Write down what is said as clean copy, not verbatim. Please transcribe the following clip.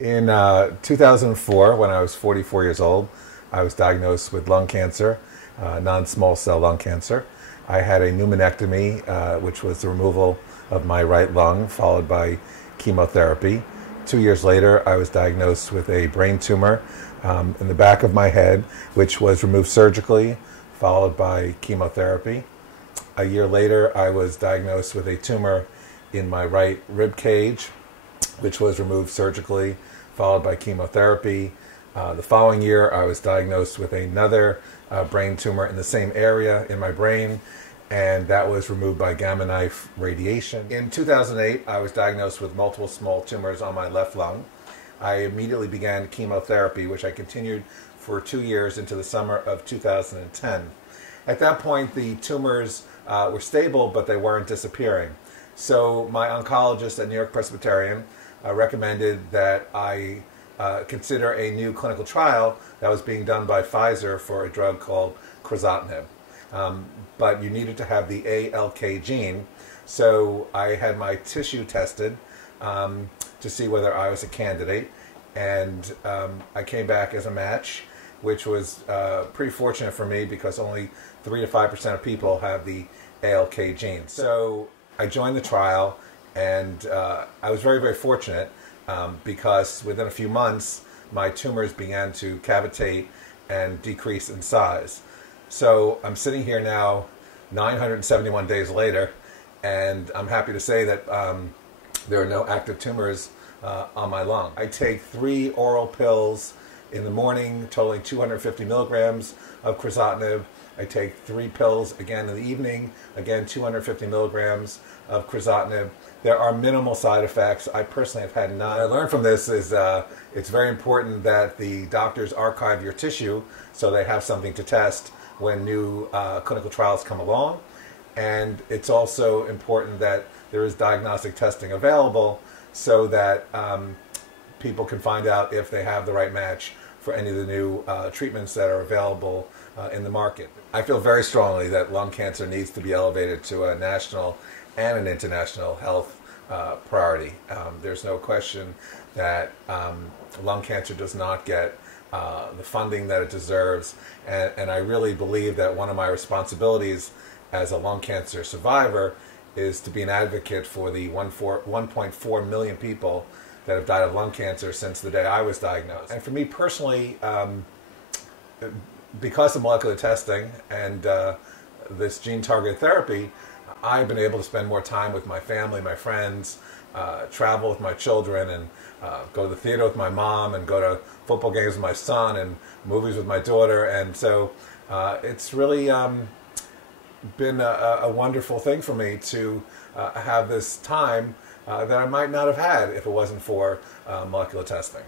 In 2004, when I was 44 years old, I was diagnosed with lung cancer, non-small cell lung cancer. I had a pneumonectomy, which was the removal of my right lung, followed by chemotherapy. 2 years later, I was diagnosed with a brain tumor in the back of my head, which was removed surgically, followed by chemotherapy. A year later, I was diagnosed with a tumor in my right rib cage, which was removed surgically, followed by chemotherapy. The following year, I was diagnosed with another brain tumor in the same area in my brain, and that was removed by gamma knife radiation. In 2008, I was diagnosed with multiple small tumors on my left lung. I immediately began chemotherapy, which I continued for 2 years into the summer of 2010. At that point, the tumors were stable, but they weren't disappearing. So my oncologist at New York Presbyterian recommended that I consider a new clinical trial that was being done by Pfizer for a drug called crizotinib. But you needed to have the ALK gene, so I had my tissue tested to see whether I was a candidate, and I came back as a match, which was pretty fortunate for me because only 3 to 5% of people have the ALK gene. So I joined the trial, and I was very, very fortunate because within a few months, my tumors began to cavitate and decrease in size. So I'm sitting here now 971 days later, and I'm happy to say that there are no active tumors on my lung. I take 3 oral pills in the morning, totaling 250 milligrams of crizotinib. I take 3 pills again in the evening, again 250 milligrams of crizotinib. There are minimal side effects. I personally have had none. What I learned from this is it's very important that the doctors archive your tissue so they have something to test when new clinical trials come along. And it's also important that there is diagnostic testing available so that people can find out if they have the right match for any of the new treatments that are available in the market. I feel very strongly that lung cancer needs to be elevated to a national and an international health priority. There's no question that lung cancer does not get the funding that it deserves, and I really believe that one of my responsibilities as a lung cancer survivor is to be an advocate for the 1.4 million people that have died of lung cancer since the day I was diagnosed. And for me personally, because of molecular testing and this gene-targeted therapy, I've been able to spend more time with my family, my friends, travel with my children, and go to the theater with my mom, and go to football games with my son, and movies with my daughter. And so it's really been a wonderful thing for me to have this time that I might not have had if it wasn't for molecular testing.